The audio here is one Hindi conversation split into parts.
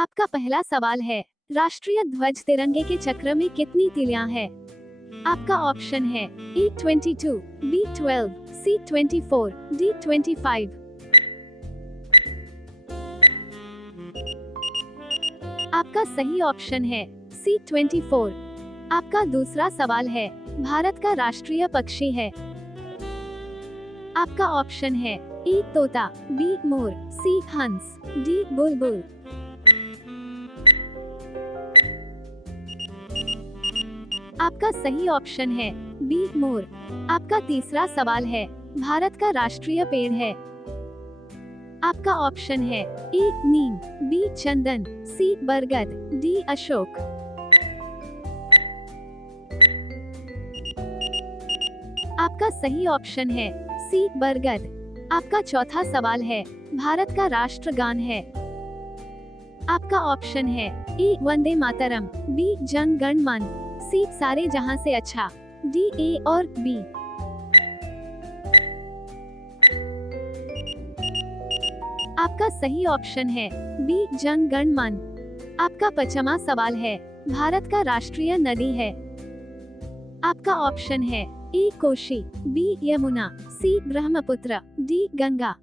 आपका पहला सवाल है, राष्ट्रीय ध्वज तिरंगे के चक्र में कितनी तीलियां हैं? आपका ऑप्शन है E22, B12, C24, D25। आपका सही ऑप्शन है C24। आपका दूसरा सवाल है, भारत का राष्ट्रीय पक्षी है? आपका ऑप्शन है E तोता, B मोर, C हंस, D बुलबुल। आपका सही ऑप्शन है बी मोर। आपका तीसरा सवाल है, भारत का राष्ट्रीय पेड़ है? आपका ऑप्शन है ए नीम, बी चंदन, सी बरगद, डी अशोक। आपका सही ऑप्शन है सी बरगद। आपका चौथा सवाल है, भारत का राष्ट्रगान है? आपका ऑप्शन है ए वंदे मातरम, बी जन गण मन, सी सारे जहां से अच्छा, डी ए और बी। आपका सही ऑप्शन है बी जन गण मन। आपका पांचवा सवाल है, भारत का राष्ट्रीय नदी है? आपका ऑप्शन है ए कोशी, बी यमुना, सी ब्रह्मपुत्र, डी गंगा।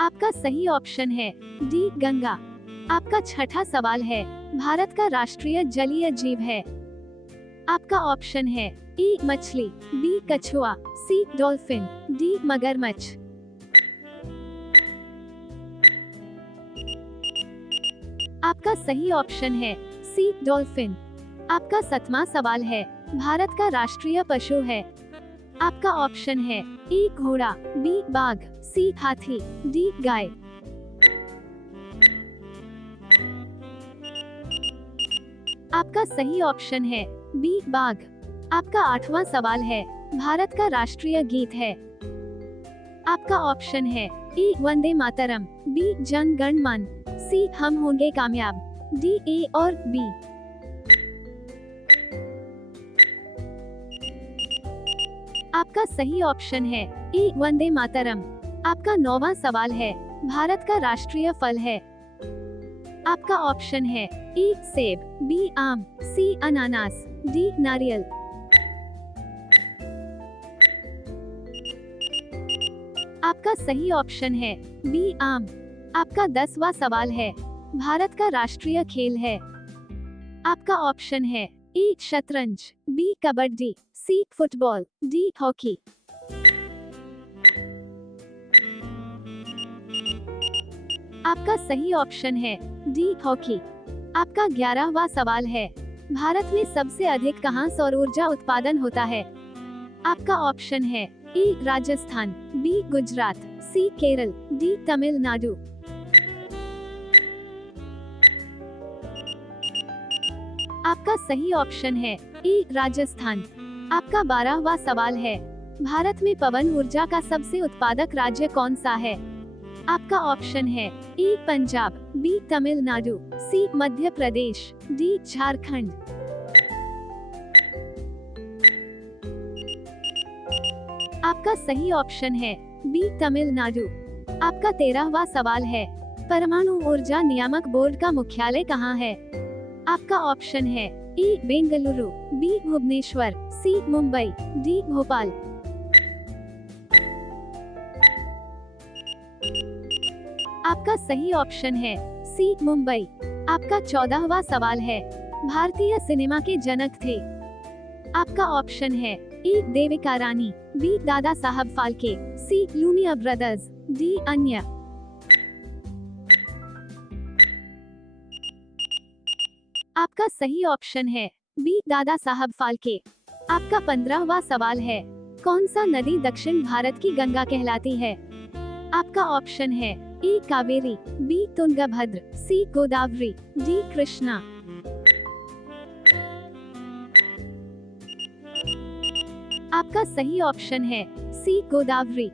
आपका सही ऑप्शन है डी गंगा। आपका छठा सवाल है, भारत का राष्ट्रीय जलीय जीव है? आपका ऑप्शन है ए मछली, बी कछुआ, सी डॉल्फिन, डी मगरमच्छ। आपका सही ऑप्शन है सी डॉल्फिन। आपका सातवां सवाल है, भारत का राष्ट्रीय पशु है? आपका ऑप्शन है ए घोड़ा, बी बाघ, सी हाथी, डी गाय। आपका सही ऑप्शन है बी बाघ। आपका आठवां सवाल है, भारत का राष्ट्रीय गीत है? आपका ऑप्शन है ए वंदे मातरम, बी जन गण मन, सी हम होंगे कामयाब, डी ए और बी। आपका सही ऑप्शन है ए वंदे मातरम। आपका नौवां सवाल है, भारत का राष्ट्रीय फल है? आपका ऑप्शन है ए सेब, बी आम, सी अनानास, डी नारियल। आपका सही ऑप्शन है बी आम। आपका 10वां सवाल है, भारत का राष्ट्रीय खेल है? आपका ऑप्शन है ए शतरंज, B kabaddi, C football, D hockey. आपका सही ऑप्शन है डी हॉकी। आपका 11वां सवाल है, भारत में सबसे अधिक कहां सौर ऊर्जा उत्पादन होता है? आपका ऑप्शन है ए राजस्थान, बी गुजरात, सी केरल, डी तमिलनाडु। आपका सही ऑप्शन है ए राजस्थान। आपका 12वां सवाल है, भारत में पवन ऊर्जा का सबसे उत्पादक राज्य कौन सा है? आपका ऑप्शन है ए पंजाब, बी तमिलनाडु, सी मध्य प्रदेश, डी झारखंड। आपका सही ऑप्शन है बी तमिलनाडु। आपका 13वां सवाल है, परमाणु ऊर्जा नियामक बोर्ड का मुख्यालय कहाँ है? आपका ऑप्शन है ए बेंगलुरु, बी भुवनेश्वर, सी मुंबई, डी भोपाल। आपका सही ऑप्शन है सी मुंबई। आपका 14वां सवाल है, भारतीय सिनेमा के जनक थे? आपका ऑप्शन है ए देविका रानी, बी दादा साहब फाल्के, सी लूमिया ब्रदर्स, डी अन्य। आपका सही ऑप्शन है बी दादा साहब फाल्के। आपका 15वां सवाल है, कौन सा नदी दक्षिण भारत की गंगा कहलाती है? आपका ऑप्शन है ए कावेरी, बी तुंगभद्र, सी गोदावरी, डी कृष्णा। आपका सही ऑप्शन है सी गोदावरी।